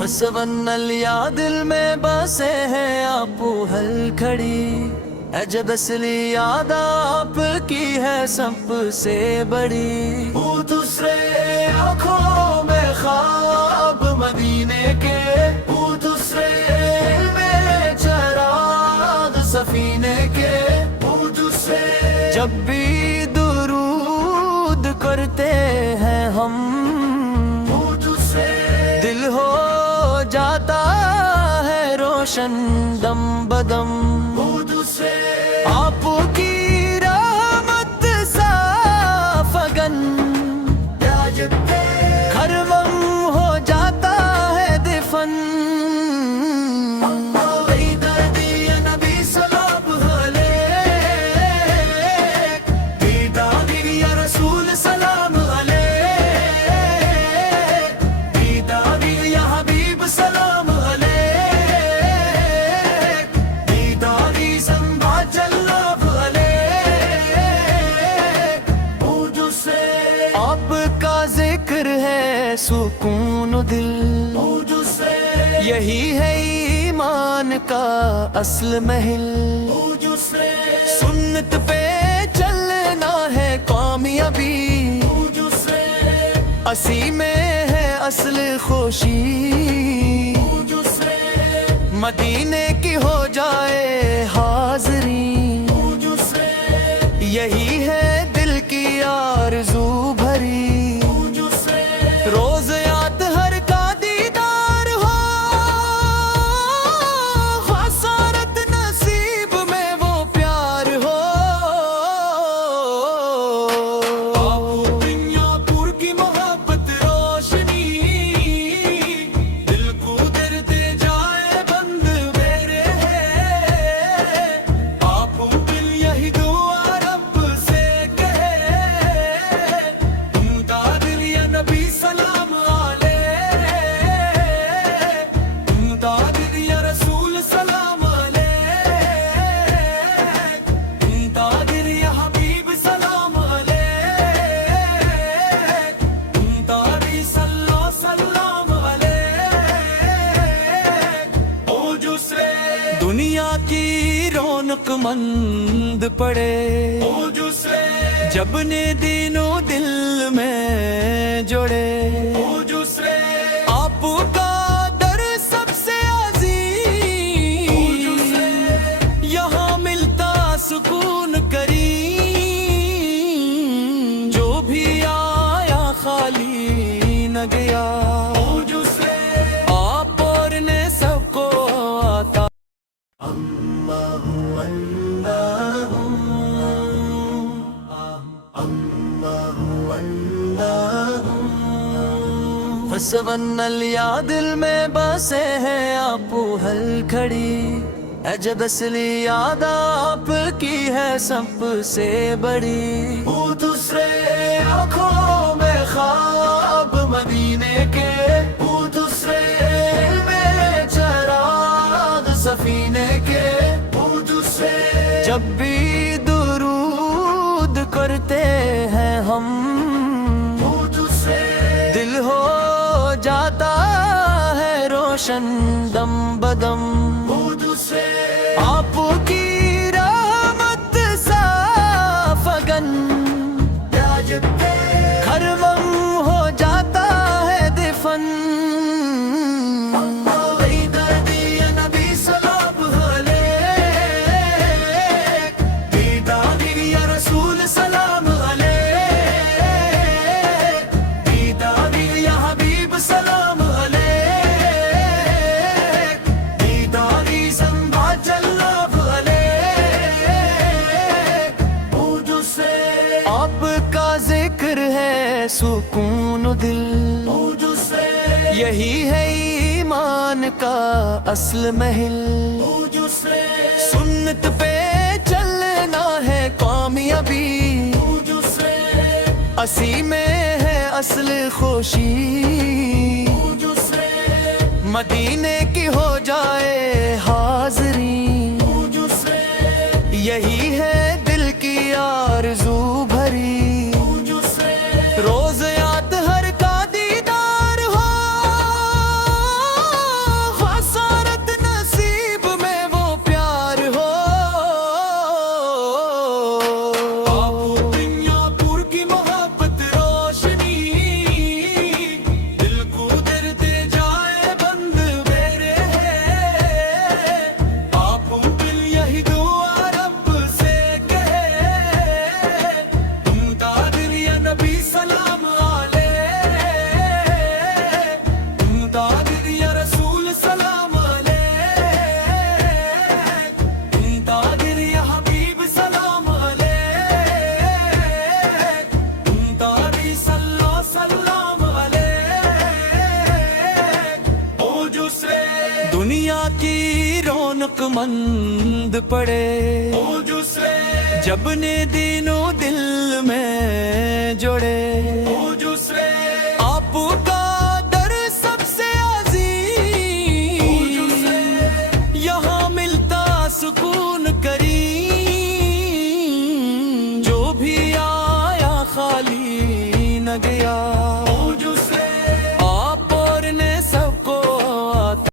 फसवन्नल या दिल में बसे हैं आप हल खड़ी है, जब असली याद आपकी है सबसे बड़ी। वो दूसरे आँखों में ख्वाब मदीने के, वो दूसरे में चराग सफीने के, वो दूसरे जब भी दुरूद करते हैं हम, वो दूसरे दिल हो जाता है रोशन दम बदम। वो दूसरे आपकी रहमत सा फगन हर गम हो जाता है दिफन। आपका जिक्र है सुकून दिल, यही है ईमान का असल महल। सुन्नत पे चलना है कामयाबी, असी में है असल खुशी। मदीने की हो जाए हाज़री, यही है दिल की आरज़ू भरी। रोज़ याद हर का दीदार हो, खसारत नसीब में वो प्यार हो। आप दुनियापुर की मोहब्बत रोशनी, दिल को दर्द जाए बंद मेरे है। आप दिल यही दुआ रब से कहे, उनका दिल या नबी सलाम अलैह, उनका दिल या रसूल सलाम अलैह, उनका दिल या हबीब सलाम अलैह, उनका दिल सल्लल्लाहु सलाम अलैह। ओ जुस्रे दुनिया की रौनक मंद पड़े, ओ जुस्रे जब ने दिनों दिल में जोड़े, ओ जुस्रे आपका दर सबसे अजीम, ओ जुस्रे यहाँ मिलता सुकून करीम। जो भी आया खाली न गया, ओ जुस्रे आप और ने सबको आता। फसवन्नल या दिल में बसे हैं आप हल खड़ी है, जब असली याद आपकी है सबसे बड़ी। वो दूसरे आँखों में ख्वाब मदीने के, वो दूसरे में चराग सफीने के, वो दूसरे जब भी दुरूद करते हैं हम, वो दूसरे दिल हो जाता है रोशन दम बदम। वो दूसरे आपकी रहमत सा फगन हर गम हो जाता है दिफन। आपका जिक्र है सुकून दिल, यही है ईमान का असल महल। सुन्नत पे चलना है कामयाबी, असी में है असल खुशी। मदीने की हो जाए हाज़री, यही है दिल کی آرزو بھری روز یاد ہر کا دیدار ہو خسارت نصیب میں وہ پیار ہو آپو دنیا پور کی محبت روشنی دل کو درد جائے بند میرے ہے آپو دل یہی دعا رب سے کہے تم دادر یا نبی سلام رسول سلام طاہر یا حبیب سلام طاہر صلی سلام او جسرے دنیا کی رونق مند پڑے او جسرے جب نے دینوں دل میں جوڑے